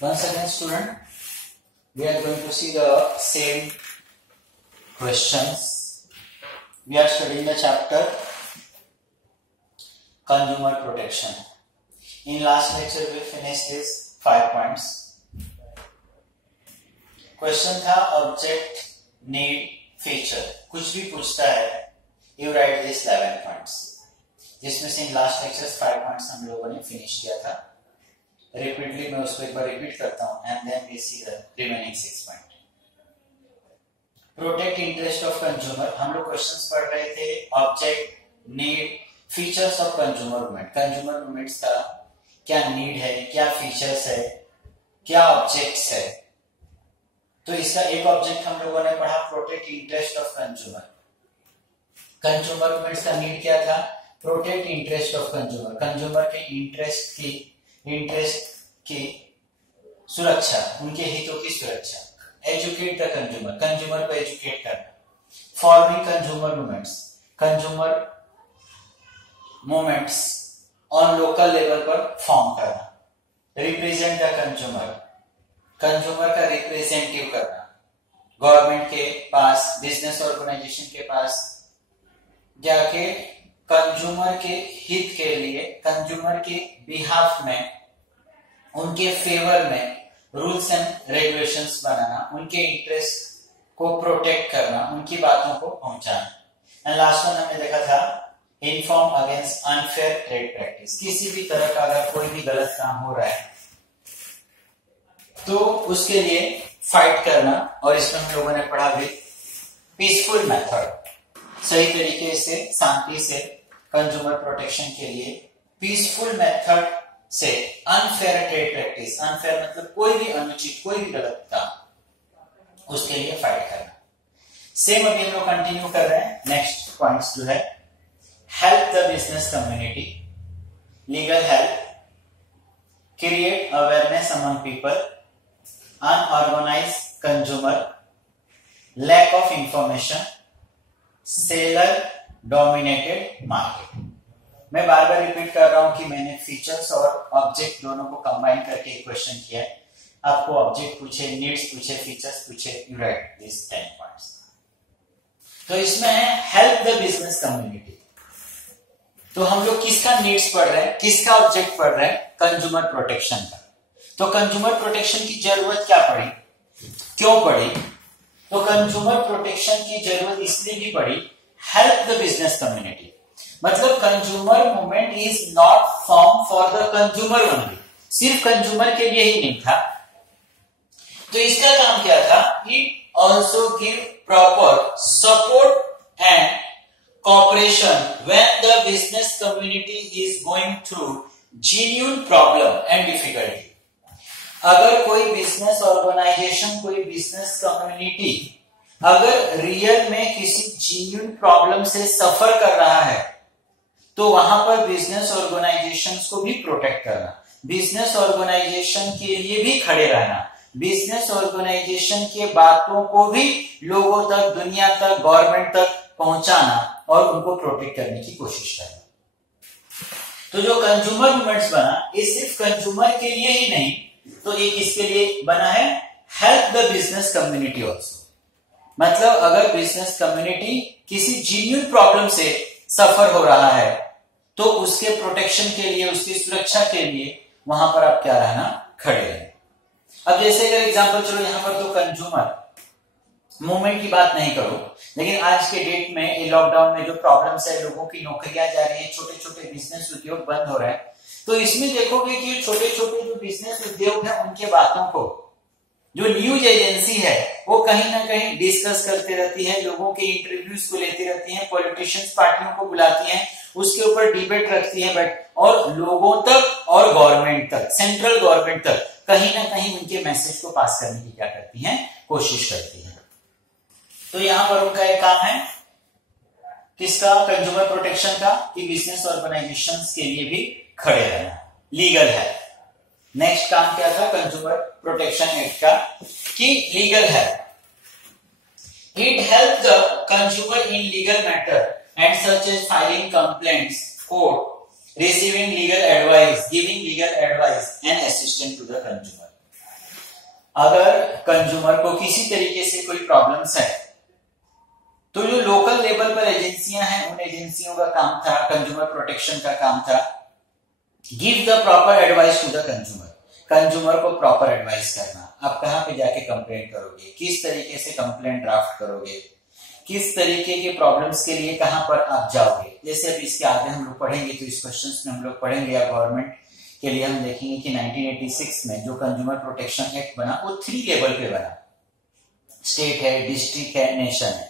Once again, student, we are going to see the same questions. We are studying the chapter consumer protection. In last lecture, we finished this 5 points. Question था object, need, feature. कुछ भी पूछता है, you write this 11 points. जिसमें से in last lecture 5 points हम लोगों ने finish किया था. Repeatedly मैं उसको एक बार repeat करता हूँ and then we see the remaining 6 points. Protect interest of consumer. हम लोग questions पढ़ रहे थे object, need, features of consumer movement. Consumer movements का क्या need है, क्या features है, क्या objects है. तो इसका एक object हम लोगों ने पढ़ा protect interest of consumer. Consumer movements का need क्या था? Protect interest of consumer. Consumer के इंटरेस्ट की सुरक्षा, उनके हितों की सुरक्षा. एजुकेट द कंज्यूमर, कंज्यूमर को एजुकेट करना. Forming consumer movements, consumer movements on local level पर फॉर्म करना. रिप्रेजेंट द कंज्यूमर, कंज्यूमर का रिप्रेजेंटेटिव करना. गवर्नमेंट के पास, बिजनेस ऑर्गेनाइजेशन के पास जाके कंज्यूमर के हित के लिए, कंज्यूमर के बिहाफ में, उनके फेवर में रूल्स एंड रेगुलेशंस बनाना, उनके इंटरेस्ट को प्रोटेक्ट करना, उनकी बातों को पहुंचाना. एंड लास्ट वन हमने देखा था inform against unfair trade practice. किसी भी तरह का अगर कोई भी गलत काम हो रहा है तो उसके लिए फाइट करना. और इसमें हम लोगों ने पढ़ा भी पीसफुल मेथड, सही तरीके से, शांति से कंज्यूमर प्रोटेक्शन के लिए पीसफुल मेथड से अनफेयर ट्रेड प्रैक्टिस, अनफेयर मतलब कोई भी अनुचित, कोई भी गलत काम, उसके लिए फाइट करना. सेम अभी हम लोग कंटिन्यू कर रहे हैं. नेक्स्ट पॉइंट्स जो है help the business community, legal help, create awareness among people, unorganised consumer, lack of information, seller dominated market. मैं बार बार रिपीट कर रहा हूं कि मैंने फीचर्स और ऑब्जेक्ट दोनों को कंबाइन करके एक क्वेश्चन किया है. आपको ऑब्जेक्ट पूछे, नीड्स पूछे, फीचर्स पूछे, यू राइट दिस 10 पॉइंट्स. तो इसमें है हेल्प द बिजनेस कम्युनिटी. तो हम लोग किसका नीड्स पढ़ रहे हैं, किसका ऑब्जेक्ट पढ़ रहे हैं? कंज्यूमर प्रोटेक्शन का. तो कंज्यूमर प्रोटेक्शन की जरूरत क्या पड़ी, क्यों पड़ी? तो कंज्यूमर प्रोटेक्शन की जरूरत इसलिए भी पड़ी, हेल्प द बिजनेस कम्युनिटी. मतलब consumer movement is not form for the consumer only, सिर्फ कंज्यूमर के लिए ही नहीं था. तो इसका काम क्या था? It also give proper support and corporation when the business community is going through genuine problem and difficulty. अगर कोई बिजनेस ऑर्गेनाइजेशन, कोई बिजनेस कम्युनिटी अगर रियल में किसी जेन्युइन प्रॉब्लम से सफर कर रहा है तो वहां पर बिजनेस ऑर्गेनाइजेशंस को भी प्रोटेक्ट करना, बिजनेस ऑर्गेनाइजेशन के लिए भी खड़े रहना, बिजनेस ऑर्गेनाइजेशन के बातों को भी लोगों तक, दुनिया तक, गवर्नमेंट तक पहुंचाना और उनको प्रोटेक्ट करने की कोशिश करना. तो जो कंज्यूमर मूवमेंट्स बना, ये सिर्फ कंज्यूमर के लिए ही नहीं, तो ये किसके लिए बना है? Help the business community also. मतलब अगर बिजनेस कम्युनिटी किसी जेन्युइन प्रॉब्लम से सफर हो रहा है तो उसके प्रोटेक्शन के लिए, उसकी सुरक्षा के लिए वहां पर आप क्या रहना, खड़े रहें. अब जैसे अगर एग्जांपल, चलो यहां पर तो कंज्यूमर मूवमेंट की बात नहीं करो, लेकिन आज के डेट में ये लॉकडाउन में जो प्रॉब्लम्स है, लोगों की नौकरियां जा रही है, छोटे छोटे बिजनेस उद्योग बंद हो रहे हैं, तो इसमें देखोगे कि छोटे छोटे जो बिजनेस उद्योग है उनके बातों को जो न्यूज एजेंसी है वो कहीं ना कहीं डिस्कस करती रहती है, लोगों के इंटरव्यूज को लेती रहती है, पॉलिटिशियंस पार्टियों को बुलाती हैं, उसके ऊपर डिबेट रखती है, बट और लोगों तक और गवर्नमेंट तक, सेंट्रल गवर्नमेंट तक कहीं ना कहीं उनके मैसेज को पास करने की क्या करती हैं, कोशिश करती है. तो यहां पर उनका एक काम है किसका? कंज्यूमर प्रोटेक्शन का, कि बिजनेस ऑर्गेनाइजेशंस के लिए भी खड़े रहना, लीगल है. नेक्स्ट काम क्या था कंज्यूमर प्रोटेक्शन एक्ट का? कि लीगल है. It help the consumer in legal matter and such as filing complaints, court, receiving legal advice, giving legal advice and assistant to the consumer. अगर कंज्यूमर को किसी तरीके से कोई प्रॉब्लम्स है तो जो लोकल लेवल पर एजेंसियां हैं उन एजेंसियों का काम था, कंज्यूमर प्रोटेक्शन का काम था, give the proper advice to the consumer, consumer को प्रॉपर एडवाइस करना। आप कहां पे जाके कंप्लेंट करोगे, किस तरीके से कंप्लेंट ड्राफ्ट करोगे, किस तरीके के प्रॉब्लम्स के लिए कहां पर आप जाओगे। जैसे अभी इसके आगे हम लोग पढ़ेंगे तो इस क्वेश्चंस में हम लोग पढ़ेंगे या गवर्नमेंट के लिए हम देखेंगे कि 1986 में जो कंज्यूमर प्रोटेक्शन एक्ट बना वो 3 लेवल पे बना, स्टेट है, डिस्ट्रिक्ट है, नेशन है।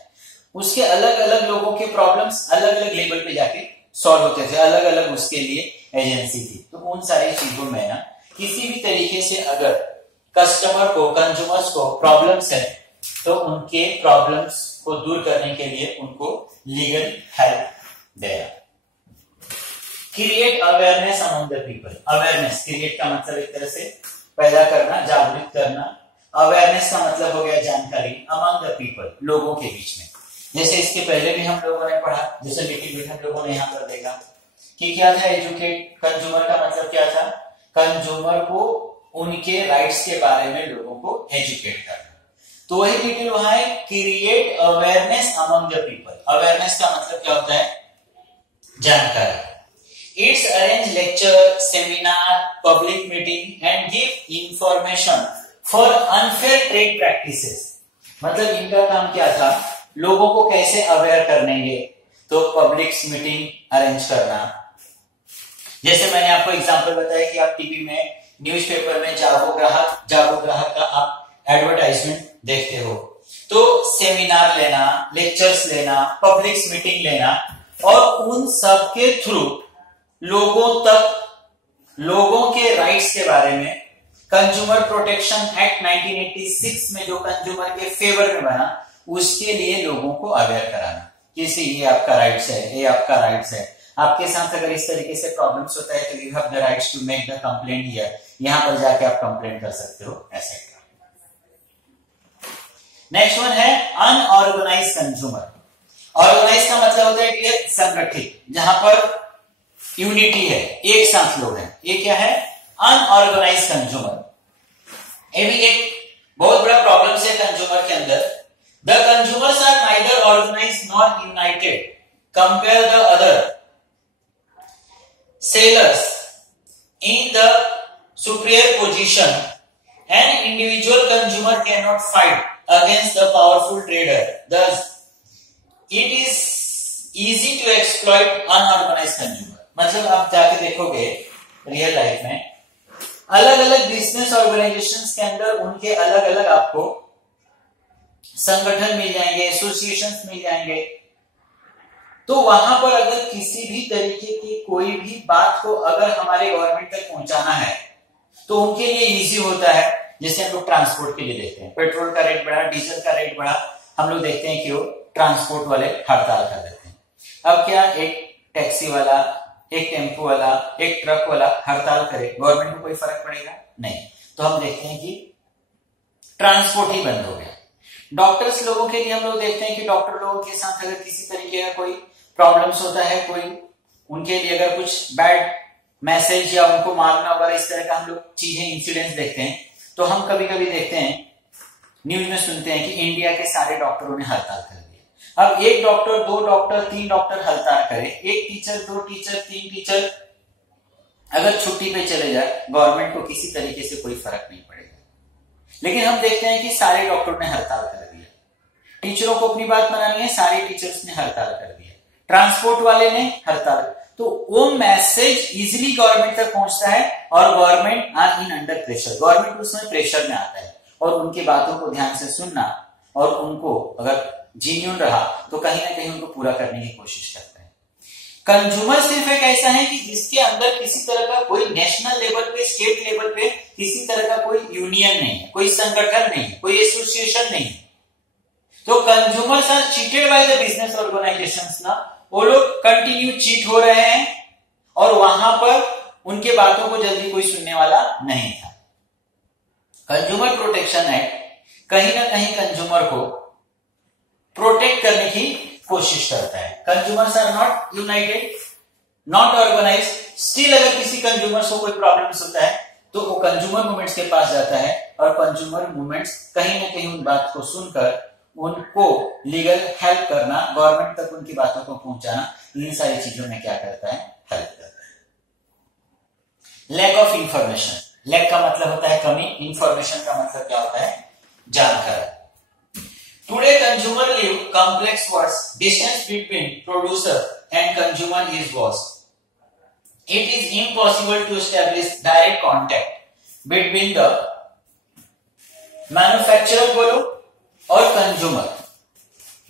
उसके अलग अलग लोगों के प्रॉब्लम्स अलग अलग लेवल पे जाके सॉल्व होते थे, अलग अलग उसके लिए एजेंसी थी। तो उन सारी चीजों में ना किसी भी तरीके से अगर कस्टमर को, कंज्यूमर्स को प्रॉब्लम्स है तो उनके प्रॉब्लम्स को दूर करने के लिए उनको लीगल हेल्प देना। Create awareness among the people. Awareness, create का मतलब एक तरह से पैदा करना, जागरूक करना। अवेयरनेस का मतलब हो गया जानकारी, अमंग द पीपल, लोगों के बीच में। जैसे इसके पहले भी हम लोगों ने पढ़ा, जैसे लिटिल बिट हम लोगों ने यहां पर देखा कि क्या था एजुकेट। कंज्यूमर का मतलब क्या था, कंज्यूमर को उनके राइट्स के बारे में लोगों को एजुकेट करना। तो वही लिटिल वहां है, create awareness among the people. Awareness का मतलब क्या होता है, जानकारी। It's arrange lecture, seminar, public meeting and give information for unfair trade practices. मतलब इनका काम क्या था, लोगों को कैसे अवेयर करनेंगे, तो पब्लिक मीटिंग अरेंज करना। जैसे मैंने आपको एग्जांपल बताया कि आप टीवी में, न्यूज़पेपर में जागो ग्राहक का आप एडवर्टाइजमेंट देखते हो। तो सेमिनार लेना, लेक्चर्स लेना, पब्लिक मीटिंग लेना और उन सब के थ्रू लोगों तक, लोगों के राइट्स के बारे में, कंज्यूमर प्रोटेक्शन एक्ट 1986 में जो कंज्यूमर के फेवर में बना उसके लिए लोगों को अवेयर कराना। किसी ये आपका राइट्स है, ये आपका राइट्स है, आपके साथ अगर इस तरीके से प्रॉब्लम्स होता है तो you have the rights to make the complaint here, यहां पर जाके आप कंप्लेंट कर सकते हो, ऐसा। नेक्स्ट वन है अनऑर्गेनाइज कंज्यूमर। ऑर्गेनाइज का मतलब होता है कि संगठित, जहां पर यूनिटी है, एक साथ लोग हैं, ये क्या है, अनऑर्गेनाइज कंज्यूमर। ये भी एक बहुत बड़ा प्रॉब्लम है कंज्यूमर के अंदर। The consumers are neither organized nor united. Compare the other sellers in the superior position. An individual consumer cannot fight against the powerful trader. Thus, it is easy to exploit unorganized consumer. मतलब आप जाके देखोगे real life में अलग अलग business organisations के अंदर उनके अलग अलग आपको संगठन मिल जाएंगे, एसोसिएशंस मिल जाएंगे। तो वहां पर अगर किसी भी तरीके की कोई भी बात को अगर हमारे गवर्नमेंट तक पहुंचाना है तो उनके लिए इजी होता है। जैसे हम लोग ट्रांसपोर्ट के लिए देखते हैं, पेट्रोल का रेट बढ़ा, डीजल का रेट बढ़ा, हम लोग देखते हैं कि वो ट्रांसपोर्ट वाले हड़ताल कर देते हैं। अब क्या एक टैक्सी वाला, एक टेम्पो वाला, एक ट्रक वाला हड़ताल करे, गवर्नमेंट को कोई फर्क पड़ेगा नहीं। तो हम देखते हैं कि ट्रांसपोर्ट ही बंद हो गया। डॉक्टर्स लोगों के लिए हम लोग देखते हैं कि डॉक्टर लोगों के साथ अगर किसी तरीके का कोई प्रॉब्लम्स होता है, कोई उनके लिए अगर कुछ बैड मैसेज या उनको मारना वगैरह इस तरह का हम लोग चीजें, इंसिडेंट्स देखते हैं, तो हम कभी कभी देखते हैं, न्यूज में सुनते हैं कि इंडिया के सारे डॉक्टरों ने हड़ताल कर दिया। अब एक डॉक्टर, 2 डॉक्टर, 3 डॉक्टर हड़ताल करे, एक टीचर, 2 टीचर, 3 टीचर अगर छुट्टी पे चले जाए, गवर्नमेंट को किसी तरीके से कोई फर्क नहीं पड़ेगा। लेकिन हम देखते हैं कि सारे डॉक्टरों ने हड़ताल कर दिया, टीचरों को अपनी बात माननी है, सारे टीचर्स ने हड़ताल कर दिया, ट्रांसपोर्ट वाले ने हड़ताल। तो वो मैसेज इजीली गवर्नमेंट तक पहुंचता है और government are in under pressure, government उसमें प्रेशर में आता है और उनकी बातों को ध्यान से सुनना और उनको अगर जीन्यून रहा तो कहीं ना कहीं उनको पूरा करने की कोशिश करता है। कंज्यूमर सिर्फ एक ऐसा है कि जिसके अंदर किसी तरह का कोई नेशनल लेवल पे, स्टेट लेवल पे किसी तरह का कोई यूनियन नहीं है, कोई संगठन नहीं है, कोई एसोसिएशन नहीं है। तो consumers are cheated by the business organisations ना, वो लोग कंटिन्यू चीट हो रहे हैं और वहां पर उनके बातों को जल्दी कोई सुनने वाला नहीं था। कंज्यूमर प्रोटेक्शन एक्ट कहीं ना कहीं कंज्यूमर को प्रोटेक्ट करने की कोशिश करता है। Consumers are not united, not organised, still अगर किसी कंज्यूमर्स को कोई प्रॉब्लम्स होता है तो वो कंज्यूमर मूवमेंट्स के पास जाता है और कंज्यूमर मूवमेंट्स कहीं ना कहीं उन बात को सुनकर उनको लीगल हेल्प करना, गवर्नमेंट तक उनकी बातों को पहुंचाना, इन सारी चीजों में क्या करता है, हेल्प करता है। लैक ऑफ इंफॉर्मेशन, लैक का मतलब होता है कमी, इंफॉर्मेशन का मतलब क्या होता है, जानकारी। Today consumer live complex words, distance between producer and consumer is vast. It is impossible to establish direct contact between the manufacturer बोलो और कंज्यूमर।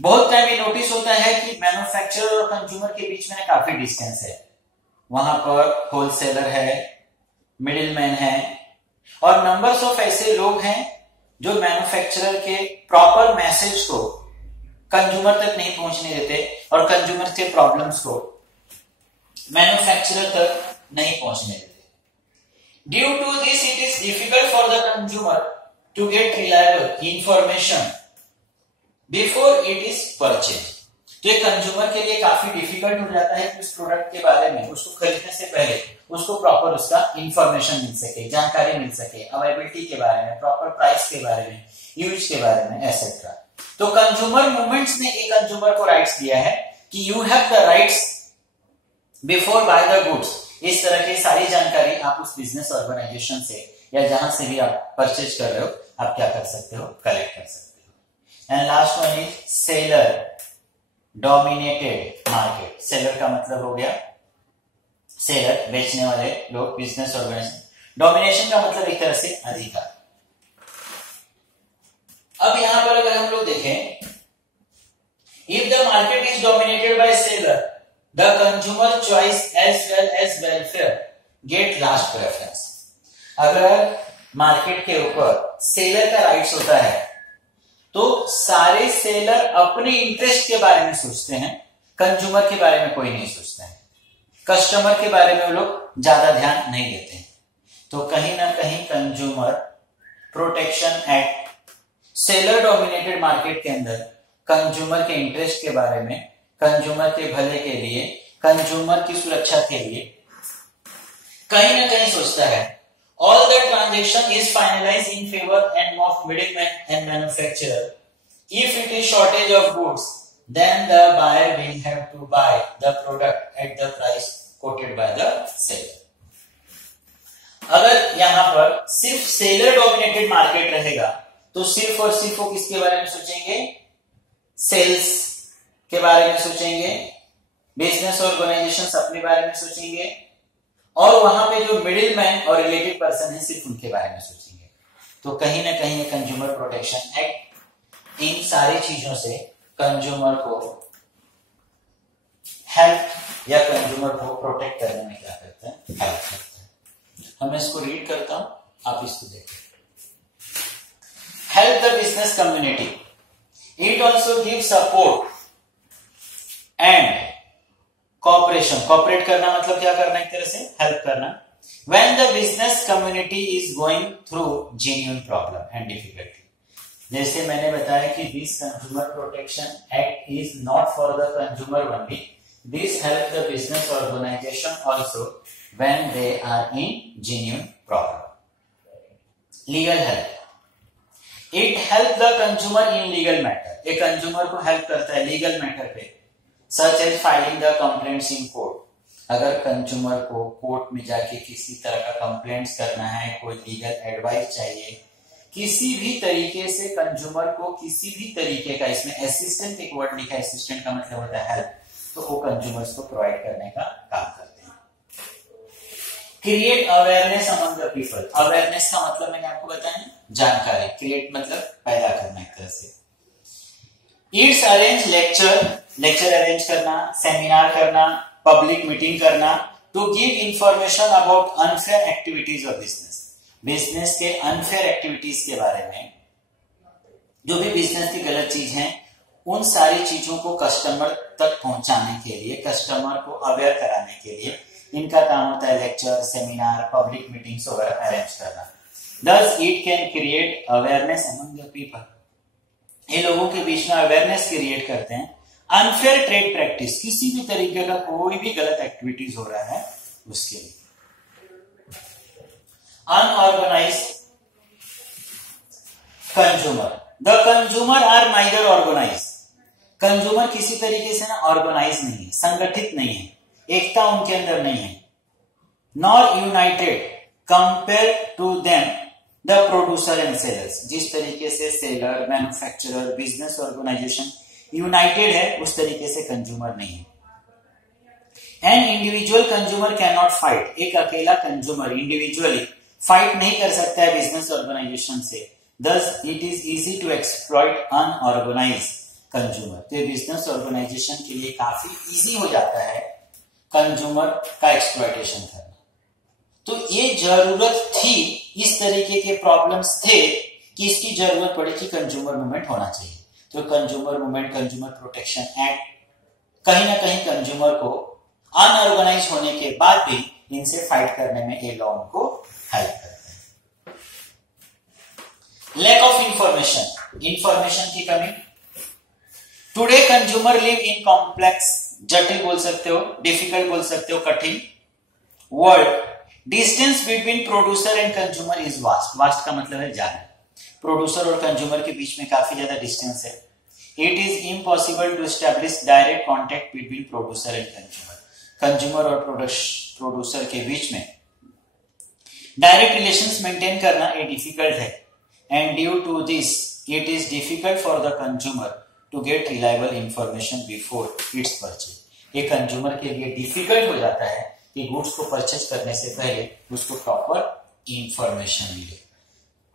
बहुत टाइम ये नोटिस होता है कि मैन्युफैक्चरर और कंज्यूमर के बीच में काफी डिस्टेंस है। वहां पर होलसेलर है, मिडिलमैन है और नंबर्स ऑफ ऐसे लोग हैं जो मैन्युफैक्चरर के प्रॉपर मैसेज को कंज्यूमर तक नहीं पहुंचने देते और कंज्यूमर के प्रॉब्लम्स को मैन्युफैक्चरर तक नहीं पहुंचने देते। Due to this it is difficult for the consumer to get reliable information before it is purchase. तो ये कंज्यूमर के लिए काफी डिफिकल्ट हो जाता है कि उस प्रोडक्ट के बारे में, उसको खरीदने से पहले उसको प्रॉपर उसका इंफॉर्मेशन मिल सके, जानकारी मिल सके, अवेलेबिलिटी के बारे में, प्रॉपर प्राइस के बारे में, यूज के बारे में, एटसेट्रा। तो कंज्यूमर मूवमेंट्स ने एक कंज्यूमर को राइट्स दिया है कि you have the rights before buy the goods. इस तरह की सारी जानकारी आप उस बिजनेस ऑर्गेनाइजेशन से या जहां से भी आप परचेज कर रहे हो, आप क्या कर सकते हो, कलेक्ट कर सकते हो। And last one is seller dominated market. Seller का मतलब हो गया सेलर, बेचने वाले लोग, बिजनेस ऑर्गेनाइजेशन। डोमिनेशन का मतलब एक तरह से अधिकार। अब यहां पर अगर हम लोग देखें, if the market is dominated by seller, the consumer choice as well as welfare get last preference। अगर मार्केट के ऊपर सेलर का राइट्स होता है तो सारे सेलर अपने इंटरेस्ट के बारे में सोचते हैं, कंज्यूमर के बारे में कोई नहीं सोचता है, कस्टमर के बारे में वो लोग ज्यादा ध्यान नहीं देते हैं। तो कहीं ना कहीं consumer protection act seller dominated market के अंदर कंज्यूमर के इंटरेस्ट के बारे में, कंज्यूमर के भले के लिए, कंज्यूमर की सुरक्षा के लिए कहीं ना कहीं सोचता है। All the transaction is finalise in favour and of middleman and manufacturer. If it is shortage of goods then the buyer will have to buy the product at the price quoted by the seller. अगर यहां पर सिर्फ seller dominated market रहेगा तो सिर्फ और सिर्फ वो किसके बारे में सोचेंगे, सेल्स के बारे में सोचेंगे, बिजनेस ऑर्गेनाइजेशंस अपने बारे में सोचेंगे और वहां पे जो मिडिल मैन और रिलेटेड पर्सन है सिर्फ उनके बारे में सोचेंगे। तो कहीं ना कहीं कंज्यूमर प्रोटेक्शन एक्ट इन सारी चीजों से कंज्यूमर को हेल्प या कंज्यूमर को प्रोटेक्ट करने में क्या करता है, हेल्प करता है। मैं इसको रीड करता हूं, आप इसको देखें। Help the business community, it also give support and cooperation. Cooperate करना मतलब क्या करना, एक तरह से हेल्प करना। When the business community is going through genuine problem and difficulty. जैसे मैंने बताया कि this consumer protection act is not for the consumer only, this help the business organisation also when they are in genuine problem. Legal help, it help the consumer in legal matter. एक consumer को help करता है legal matter पे, such as filing the complaints in court. अगर consumer को court में जाके किसी तरह का कंप्लेंट्स करना है, कोई लीगल एडवाइस चाहिए, किसी भी तरीके से कंज्यूमर को किसी भी तरीके का, इसमें असिस्टेंट एक वर्ड लिखा है, असिस्टेंट का मतलब होता है हेल्प, तो वो कंज्यूमर्स को प्रोवाइड करने का काम करते हैं। Create awareness among the people. Awareness का मतलब मैंने आपको बताया, जानकारी। क्रिएट मतलब पैदा करना एक तरह से। इट्स अरेंज लेक्चर अरेंज करना, सेमिनार करना, पब्लिक मीटिंग करना to give information about unfair activities of business. Business के अनफेयर एक्टिविटीज के बारे में, जो भी बिजनेस की गलत चीज है, उन सारी चीजों को कस्टमर तक पहुंचाने के लिए, कस्टमर को अवेयर कराने के लिए इनका काम होता है लेक्चर, सेमिनार, पब्लिक मीटिंग्स वगैरह अरेंज करना। Thus it can create awareness among the people। ये लोगों के बीच में अवेयरनेस क्रिएट करते हैं। अनफेयर ट्रेड प्रैक्टिस, किसी भी तरीके का कोई भी गलत एक्टिविटीज हो रहा है उसके लिए। unorganized consumer. The consumer are neither organized. Consumer किसी तरीके से ना ऑर्गेनाइज नहीं है, संगठित नहीं है, एकता उनके अंदर नहीं है. Nor united compare to them the producer and sellers. जिस तरीके से seller, manufacturer, business organisation united है, उस तरीके से कंज्यूमर नहीं है. An individual consumer can not fight. एक अकेला कंज्यूमर इंडिविजुअली फाइट नहीं कर सकता है बिजनेस ऑर्गेनाइजेशन से. Thus, it is easy to exploit unorganized consumer. तो ये बिजनेस ऑर्गेनाइजेशन के लिए काफी इजी हो जाता है कंज्यूमर का एक्सप्लॉयटेशन करना. तो ये जरूरत थी, इस तरीके के प्रॉब्लम्स थे कि इसकी जरूरत पड़ी कि कंज्यूमर मूवमेंट होना चाहिए. तो consumer movement, consumer protection act कहीं ना कहीं कंज्यूमर को अनऑर्गेनाइज होने के बाद भी इनसे फाइट करने में ये लॉ उनको हेल्प करता है. लैक ऑफ इंफॉर्मेशन की कमी. Today consumer live in complex, जटिल बोल सकते हो, डिफिकल्ट बोल सकते हो, कठिन world. Distance between producer and consumer is vast. Vast का मतलब है ज्यादा. प्रोड्यूसर और कंज्यूमर के बीच में काफी ज्यादा डिस्टेंस है. It is impossible to establish direct contact between producer and consumer. Consumer और प्रोड्यूसर के बीच में डायरेक्ट रिलेशंस मेंटेन करना ये डिफिकल्ट है. And due to this, it is difficult for the consumer to get reliable information before its purchase. ये consumer के लिए डिफिकल्ट हो जाता है कि गुड्स को परचेज करने से पहले उसको प्रॉपर इंफॉर्मेशन मिले.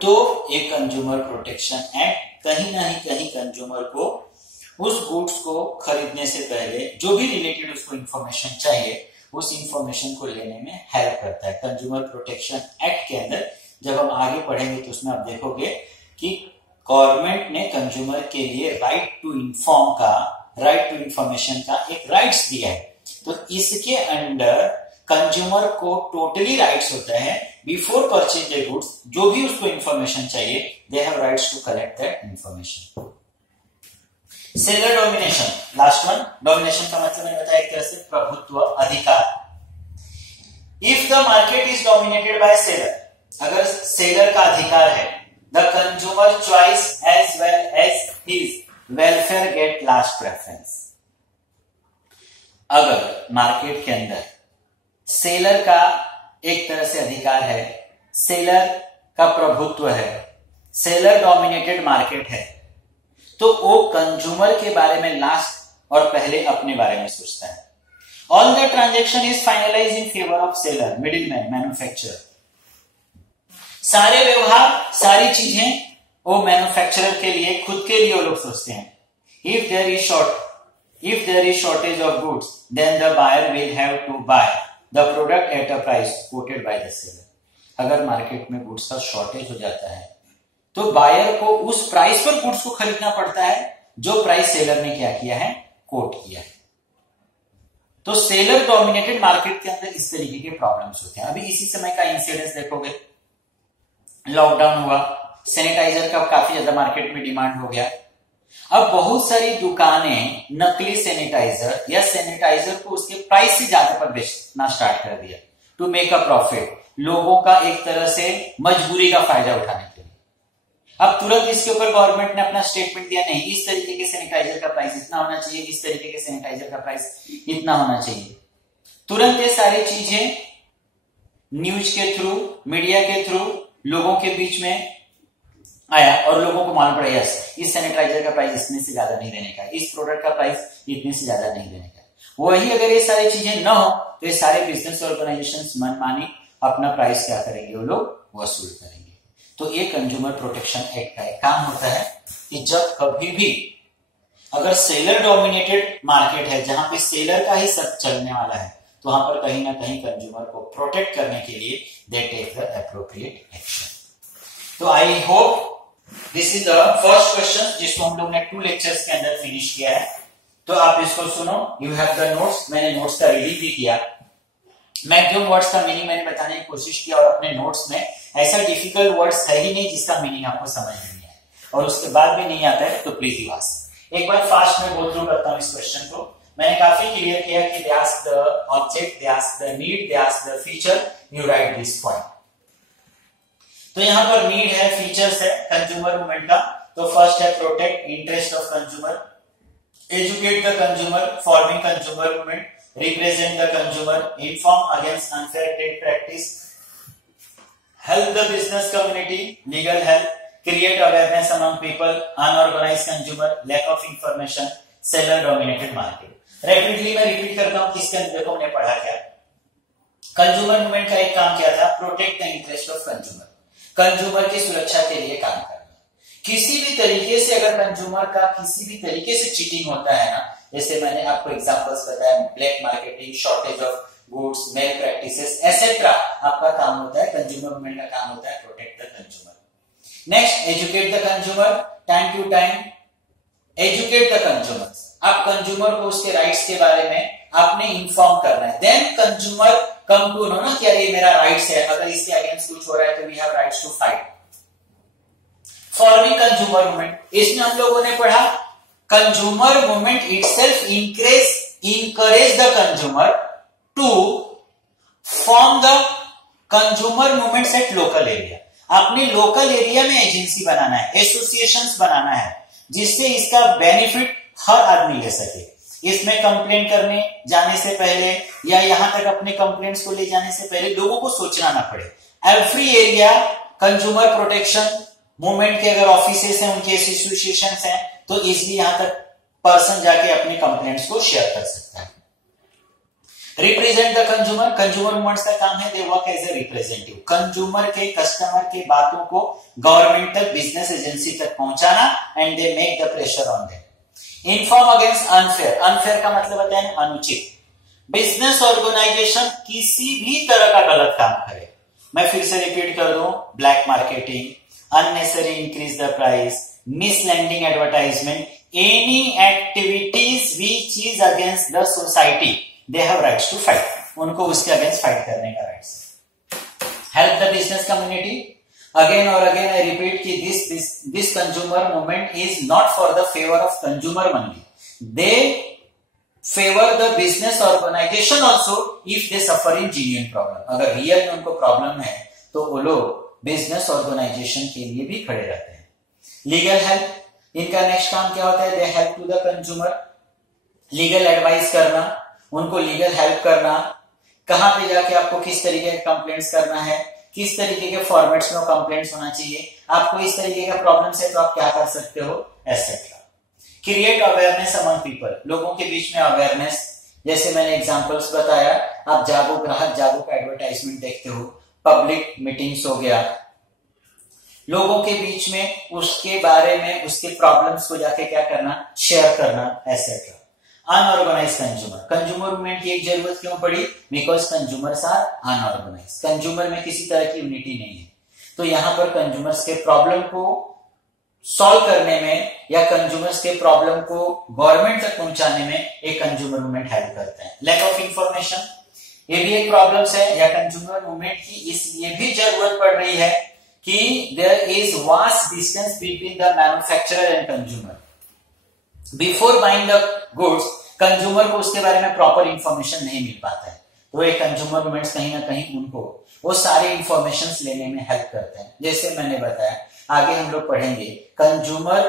तो ये कंज्यूमर प्रोटेक्शन एक्ट कहीं ना कहीं कंज्यूमर को उस गुड्स को खरीदने से पहले जो भी रिलेटेड उसको इंफॉर्मेशन चाहिए, उस इंफॉर्मेशन को लेने में हेल्प करता है. कंज्यूमर प्रोटेक्शन एक्ट के अंदर जब हम आगे पढ़ेंगे तो उसमें आप देखोगे कि गवर्नमेंट ने कंज्यूमर के लिए राइट टू इंफॉर्मेशन का एक राइट्स दिया है. तो इसके अंडर कंज्यूमर को टोटली राइट्स होता है बिफोर परचेज ए गुड्स. जो भी उसको इंफॉर्मेशन चाहिए, they have rights to collect that information. Seller domination, last one. Domination का मतलब मैंने बताया एक तरह से प्रभुत्व, अधिकार. If the market is dominated by seller, अगर सेलर का अधिकार है, the consumer choice as well as his welfare get last preference. अगर मार्केट के अंदर सेलर का एक तरह से अधिकार है, सेलर का प्रभुत्व है, सेलर डोमिनेटेड मार्केट है, तो वो कंज्यूमर के बारे में लास्ट और पहले अपने बारे में सोचता है. All the transaction is finalise in favour of seller, middleman, manufacturer. सारे व्यवहार, सारी चीजें वो मैन्युफैक्चरर के लिए, खुद के लिए वो लोग सोचते हैं. If there is shortage of goods, then the buyer will have to buy the product at a price quoted by the seller. अगर मार्केट में गुड्स का शॉर्टेज हो जाता है तो बायर को उस प्राइस पर गुड्स को खरीदना पड़ता है जो प्राइस सेलर ने क्या किया है, कोट किया है. तो सेलर डोमिनेटेड मार्केट के अंदर इस तरीके के प्रॉब्लम्स होते हैं. अभी इसी समय का इंसिडेंस देखोगे, लॉकडाउन हुआ, सैनिटाइजर का काफी ज्यादा मार्केट में डिमांड हो गया. अब बहुत सारी दुकानें नकली सैनिटाइजर या सैनिटाइजर को उसके प्राइस से ज्यादा पर बेचना स्टार्ट कर दिया टू मेक अ प्रॉफिट. लोगों का एक तरह से मजबूरी का फायदा उठाने के लिए. अब तुरंत इसके ऊपर गवर्नमेंट ने अपना स्टेटमेंट दिया, नहीं इस तरीके के सैनिटाइजर का प्राइस इतना होना चाहिए, इस तरीके के सैनिटाइजर का प्राइस इतना होना चाहिए. तुरंत ये सारी चीजें न्यूज के थ्रू, मीडिया के थ्रू लोगों के बीच में आया और लोगों को मालूम पड़ा, यस इस सैनिटाइजर का प्राइस इतने से ज्यादा नहीं देने का, इस प्रोडक्ट का प्राइस इतने से ज्यादा नहीं देने का. वही अगर ये सारी चीजें न हो तो ये सारे बिजनेस ऑर्गेनाइजेशंस मनमानी अपना प्राइस क्या करेंगे, वो लोग वसूल करेंगे. तो ये कंज्यूमर प्रोटेक्शन एक्ट का एक काम होता है कि जब कभी भी अगर सेलर डोमिनेटेड मार्केट है जहां पे सेलर का ही सब चलने वाला है, तो वहां पर कहीं ना कहीं कंज्यूमर को प्रोटेक्ट करने के लिए they take the appropriate action. तो I hope this is the first question जिसको हम लोग ने 2 लेक्चर्स के अंदर फिनिश किया है. तो आप इसको सुनो, यू हैव द नोट्स. मैंने नोट्स का रिलीज भी किया, मैक्सिमम वर्ड्स का मीनिंग मैंने बताने की कोशिश किया, और अपने नोट्स में ऐसा डिफिकल्ट वर्ड्स है ही नहीं जिसका मीनिंग आपको समझ नहीं आए, और उसके बाद भी नहीं आता है तो प्लीज यू आस्क. एक बार फास्ट में गो थ्रू करता हूं इस क्वेश्चन को. मैंने काफी क्लियर किया कि they ask the object, they ask the need, they ask the feature, you right this point. तो यहाँ पर नीड है, फीचर्स है कंज्यूमर मूवमेंट का। तो फर्स्ट है protect interest of consumer, educate the consumer, forming consumer movement, represent the consumer, inform against unfair trade practice, help the business community, legal help, create awareness among people, unorganized consumer, lack of information, seller dominated market। Rapidly मैं repeat करता हूं, किसके अंदर हमने पढ़ा क्या। Consumer movement का एक काम क्या था, protect the interest of consumer, consumer की सुरक्षा के लिए काम करना। किसी भी तरीके से अगर कंज्यूमर का किसी भी तरीके से चीटिंग होता है ना, जैसे मैंने आपको एग्जांपल्स बताया, black marketing, shortage of goods, malpractices etcetera, आपका काम होता है, कंज्यूमर मूवमेंट का काम होता है protect the consumer. Next, educate the consumer, time to time educate the consumer, आप कंज्यूमर को उसके राइट्स के बारे में आपने इन्फॉर्म करना है। Then consumer come to know ना कि अरे मेरा राइट्स है, अगर इसके अगेंस्ट कुछ हो रहा है तो we have rights to fight. Forming consumer movement, इसमें हम लोगों ने पढ़ा consumer movement itself encourage the consumer to form the consumer movements at local area। अपने लोकल एरिया में एजेंसी बनाना है, एसोसिएशंस बनाना है, जिससे इसका बेनिफिट हर आदमी ले सके। इसमें कंप्लेंट करने जाने से पहले या यहां तक अपने कंप्लेंट्स को ले जाने से पहले लोगों को सोचना ना पड़े। Every area consumer protection movement के अगर ऑफिसेस हैं, उनके एसोसिएशन हैं, तो इजिली यहां तक पर्सन जाके अपने कंप्लेंट्स को शेयर कर सकता है। Represent the consumer, consumer movements का काम है, they work as a representative, consumer के, कस्टमर के बातों को गवर्नमेंट तक, बिजनेस एजेंसी तक पहुंचाना, and they make the pressure on them. Inform against unfair, unfair का मतलब होता है अनुचित। बिजनेस ऑर्गेनाइजेशन किसी भी तरह का गलत काम करे, मैं फिर से रिपीट कर दूं, black marketing, unnecessary increase the price, misleading advertisement, any activities which is against the society, they have rights to fight, उनको उसके अगेंस्ट फाइट करने का rights. Help the business community, again और अगेन आई रिपीट कि this consumer movement is not for the favour of consumer only, they favour the business organisation also if they suffer in genuine problem. अगर real में उनको problem है तो वो लोग business organisation के लिए भी खड़े रहते हैं। लीगल हेल्प, इनका नेक्स्ट काम क्या होता है, they help to the consumer, legal advice करना, उनको लीगल हेल्प करना, कहां पे जाके आपको किस तरीके के कंप्लेंट्स करना है, किस तरीके के फॉर्मेट्स में कंप्लेंट्स होना चाहिए, आपको इस तरीके का प्रॉब्लम्स है तो आप क्या कर सकते हो, etcetera. Create awareness among people, लोगों के बीच में अवेयरनेस, जैसे मैंने एग्जांपल्स बताया, आप जागो ग्राहक जागो का एडवर्टाइजमेंट देखते हो, पब्लिक मीटिंग्स हो गया, लोगों के बीच में उसके बारे में, उसके प्रॉब्लम्स को जाके क्या करना, शेयर करना, etcetera. Unorganise consumer, consumer movement की एक जरूरत क्यों पड़ी, because consumers are unorganise, consumer में किसी तरह की यूनिटी नहीं है। तो यहां पर कंज्यूमर्स के प्रॉब्लम को सॉल्व करने में या कंज्यूमर्स के प्रॉब्लम को गवर्नमेंट तक पहुंचाने में एक कंज्यूमर मूवमेंट हेल्प करता है। लैक ऑफ इंफॉर्मेशन, ये भी एक प्रॉब्लम है, या कंज्यूमर मूवमेंट की इसलिए भी जरूरत पड़ रही है कि there is vast distance between the manufacturer and consumer. Before buying the goods, consumer को उसके बारे में प्रॉपर इंफॉर्मेशन नहीं मिल पाता है, तो ये कंज्यूमर मूवमेंट्स कहीं ना कहीं उनको वो सारे इंफॉर्मेशन लेने में हेल्प करते हैं। जैसे मैंने बताया, आगे हम लोग पढ़ेंगे, कंज्यूमर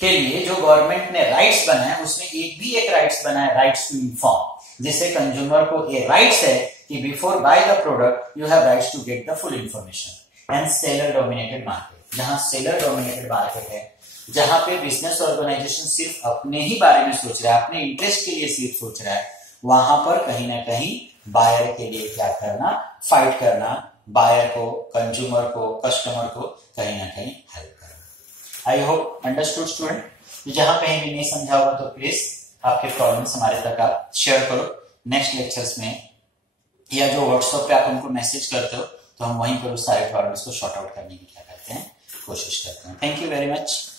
के लिए जो गवर्नमेंट ने राइट्स बनाया, उसमें एक राइट्स बनाया, राइट्स टू इन्फॉर्म, जिससे कंज्यूमर को ये राइट्स है कि before buy the product you have rights to get the full information. And seller dominated market, जहां सेलर डोमिनेटेड मार्केट है, जहां पे बिजनेस ऑर्गेनाइजेशन सिर्फ अपने ही बारे में सोच रहा है, अपने इंटरेस्ट के लिए सिर्फ सोच रहा है, वहां पर कहीं ना कहीं बायर के लिए क्या करना, फाइट करना, बायर को, कंज्यूमर को, कस्टमर को कहीं ना कहीं हेल्प करना। I hope understood student. जहां कहीं भी नहीं समझा होगा तो प्लीज आपके प्रॉब्लम्स हमारे तक आप शेयर करो नेक्स्ट लेक्चर्स में, या जो व्हाट्सएप पे आप हमको मैसेज करते हो तो हम वहीं पर उस सारे प्रॉब्लम्स को शॉर्ट आउट करने की क्या करते हैं, कोशिश करते हैं। Thank you very much.